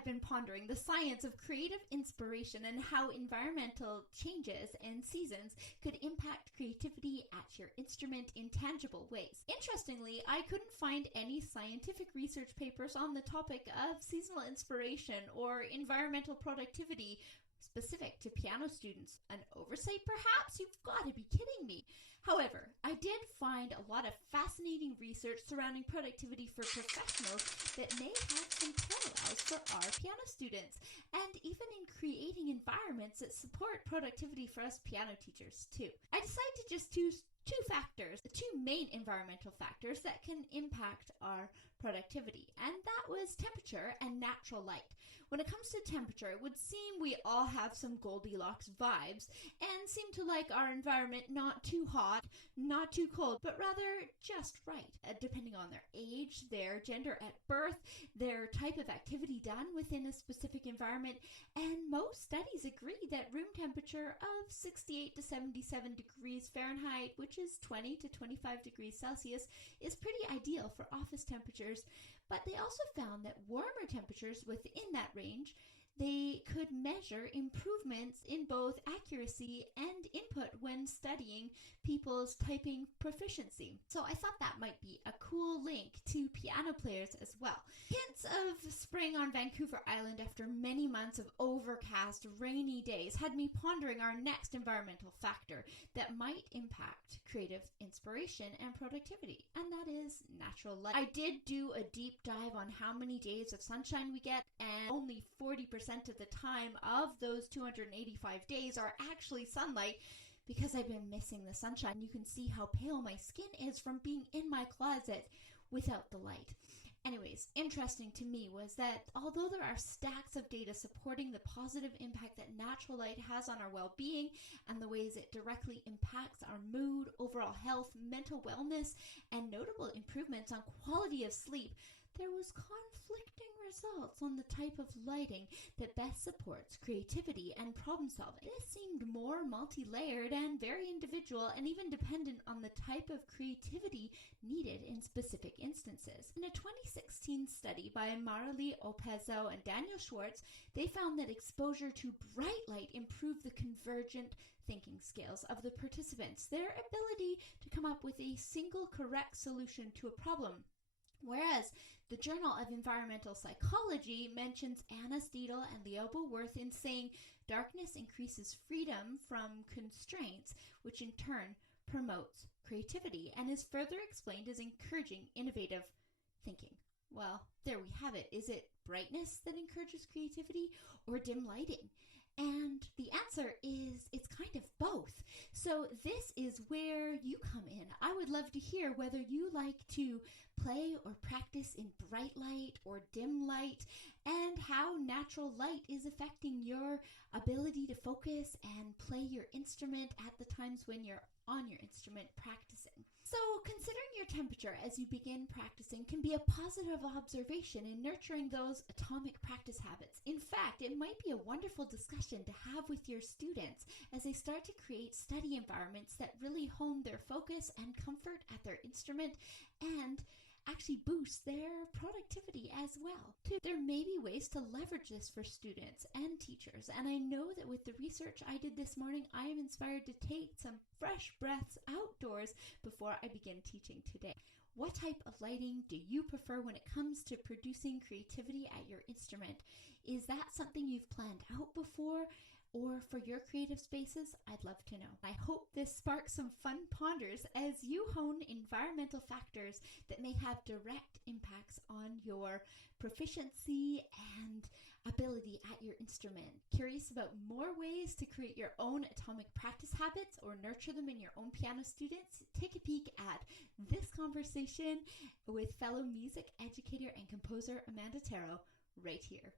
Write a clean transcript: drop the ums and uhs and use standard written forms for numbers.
I've been pondering the science of creative inspiration and how environmental changes and seasons could impact creativity at your instrument in tangible ways. Interestingly, I couldn't find any scientific research papers on the topic of seasonal inspiration or environmental productivity specific to piano students. An oversight, perhaps? You've got to be kidding me. However, I did find a lot of fascinating research surrounding productivity for professionals that may have some parallels for our piano students, and even in creating environments that support productivity for us piano teachers too. I decided to just choose two main environmental factors that can impact our productivity, and that was temperature and natural light. When it comes to temperature, it would seem we all have some Goldilocks vibes and seem to like our environment not too hot, not too cold, but rather just right, depending on their age, their gender at birth, their type of activity done within a specific environment, and most studies agree that room temperature of 68 to 77 degrees Fahrenheit, which is 20 to 25 degrees Celsius, is pretty ideal for office temperatures. But they also found that warmer temperatures within that range, they could measure improvements in both accuracy and input when studying people's typing proficiency. So I thought that might be a cool link to piano players as well. Hints of spring on Vancouver Island after many months of overcast, rainy days had me pondering our next environmental factor that might impact creative inspiration and productivity, and that is natural light. I did do a deep dive on how many days of sunshine we get, and only 40% of the time of those 285 days are actually sunlight, because I've been missing the sunshine. You can see how pale my skin is from being in my closet without the light. Anyways, interesting to me was that although there are stacks of data supporting the positive impact that natural light has on our well-being and the ways it directly impacts our mood, overall health, mental wellness, and notable improvements on quality of sleep, there was conflicting results on the type of lighting that best supports creativity and problem solving. This seemed more multi-layered and very individual, and even dependent on the type of creativity needed in specific instances. In a 2016 study by Marilee Opezzo and Daniel Schwartz, they found that exposure to bright light improved the convergent thinking skills of the participants, their ability to come up with a single correct solution to a problem. Whereas the Journal of Environmental Psychology mentions Anna Steedle and Leo Boworth in saying darkness increases freedom from constraints, which in turn promotes creativity and is further explained as encouraging innovative thinking. Well, there we have it. Is it brightness that encourages creativity or dim lighting? And the answer is it's kind of both. So this is where you come in. I would love to hear whether you like to play or practice in bright light or dim light, and how natural light is affecting your ability to focus and play your instrument at the times when you're on your instrument practicing. So considering your temperature as you begin practicing can be a positive observation in nurturing those atomic practice habits. In fact, it might be a wonderful discussion to have with your students as they start to create study environments that really hone their focus and comfort at their instrument and actually boost their productivity as well. There may be ways to leverage this for students and teachers, and I know that with the research I did this morning, I am inspired to take some fresh breaths outdoors before I begin teaching today. What type of lighting do you prefer when it comes to producing creativity at your instrument? Is that something you've planned out before? Or for your creative spaces? I'd love to know. I hope this sparks some fun ponders as you hone environmental factors that may have direct impacts on your proficiency and ability at your instrument. Curious about more ways to create your own atomic practice habits or nurture them in your own piano students? Take a peek at this conversation with fellow music educator and composer Amanda Tero right here.